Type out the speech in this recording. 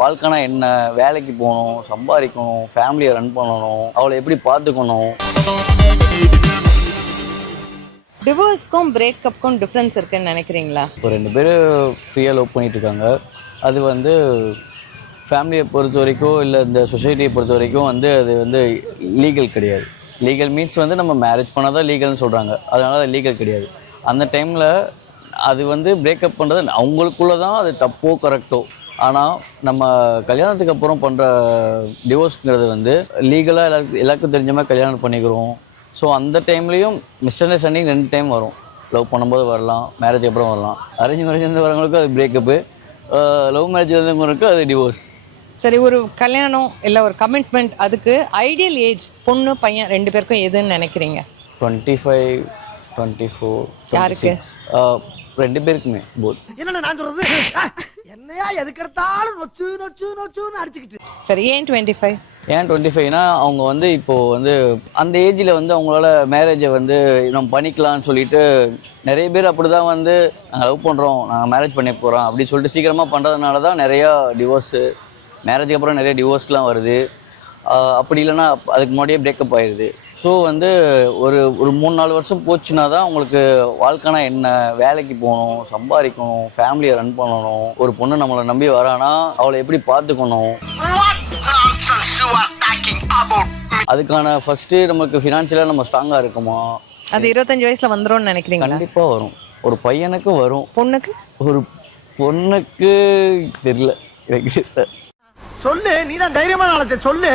வாழ்க்கைனா என்ன, வேலைக்கு போகணும், சம்பாதிக்கணும், ஃபேமிலியை ரன் பண்ணணும், அவளை எப்படி பார்த்துக்கணும். டிவோர்ஸ்க்கும் பிரேக்கப்புக்கும் டிஃப்ரென்ஸ் இருக்குன்னு நினைக்கிறீங்களா? இப்போ 2 பேர் ஃப்ரீயாக லவ் பண்ணிகிட்டு இருக்காங்க. அது வந்து ஃபேமிலியை பொறுத்த வரைக்கும் இல்லை இந்த சொசைட்டியை பொறுத்த வரைக்கும் அது லீகல் கிடையாது. லீகல் மீன்ஸ் நம்ம மேரேஜ் பண்ணால் தான் லீகல்னு சொல்கிறாங்க. அதனால அது லீகல் கிடையாது. அந்த டைமில் அது பிரேக்கப் பண்ணுறது அவங்களுக்குள்ளே தான் அது தப்போ கரெக்டோ. ஆனால் நம்ம கல்யாணத்துக்கு அப்புறம் பண்ணுற டிவோர்ஸ்ங்கிறது லீகலாக எல்லாருக்கும் தெரிஞ்ச மாதிரி கல்யாணம் பண்ணிக்கிறோம். ஸோ அந்த டைம்லேயும் மிஸ் அண்டர்ஸ்டாண்டிங் 2 டைம் வரும். லவ் பண்ணும்போது வரலாம், மேரேஜுக்கு அப்புறம் வரலாம். அரேஞ்ச் மேரேஜ் வரவங்களுக்கும் அது பிரேக்கப்பு, லவ் மேரேஜ் இருந்தவங்களுக்கு அது டிவோர்ஸ். சரி, ஒரு கல்யாணம் இல்லை ஒரு கமிட்மெண்ட், அதுக்கு ஐடியல் ஏஜ் பொண்ணு பையன் 2 பேருக்கும் எதுன்னு நினைக்கிறீங்க? 25, 24, 26. யாருக்கு? 2 பேருக்குமே போத். என்ன நான் சொல்றது, என்னையா எதுக்கு எடுத்தாலும் நொச்சு நொச்சு நொச்சுன்னு அடிச்சுக்கிட்டு. சரி, ஏன் 25? ஏன் 25னா அவங்க இப்போது அந்த ஏஜில் அவங்களால மேரேஜை நம்ம பண்ணிக்கலாம்னு சொல்லிட்டு நிறைய பேர் அப்படி தான் நாங்கள் லவ் பண்ணுறோம், நாங்கள் மேரேஜ் பண்ணி போகிறோம் அப்படி சொல்லிட்டு சீக்கிரமாக பண்ணுறதுனால தான் நிறையா டிவோர்ஸு, மேரேஜுக்கு அப்புறம் நிறைய டிவோர்ஸ்லாம் வருது. அப்படி இல்லைன்னா அதுக்கு முன்னாடியே பிரேக்கப் ஆயிடுது. ஸோ ஒரு 3-4 வருஷம் போச்சுன்னா தான் உங்களுக்கு வாழ்க்கைனா என்ன, வேலைக்கு போகணும், சம்பாதிக்கணும், ஃபேமிலியை ரன் பண்ணணும், ஒரு பொண்ணு நம்மளை நம்பி வரானா அவளை எப்படி பார்த்துக்கணும். அதுக்கான ஃபர்ஸ்ட்டு நமக்கு ஃபினான்ஷியலாக நம்ம ஸ்ட்ராங்காக இருக்குமா, அது 25 வயசுல வந்துரும்னு நினைக்கிறீங்க? கண்டிப்பாக வரும். ஒரு பையனுக்கு வரும். பொண்ணுக்கு? ஒரு பொண்ணுக்கு தெரியல எனக்கு. சொல்லு, நீ தான் தைரியமான ஆளத்தை சொல்லு.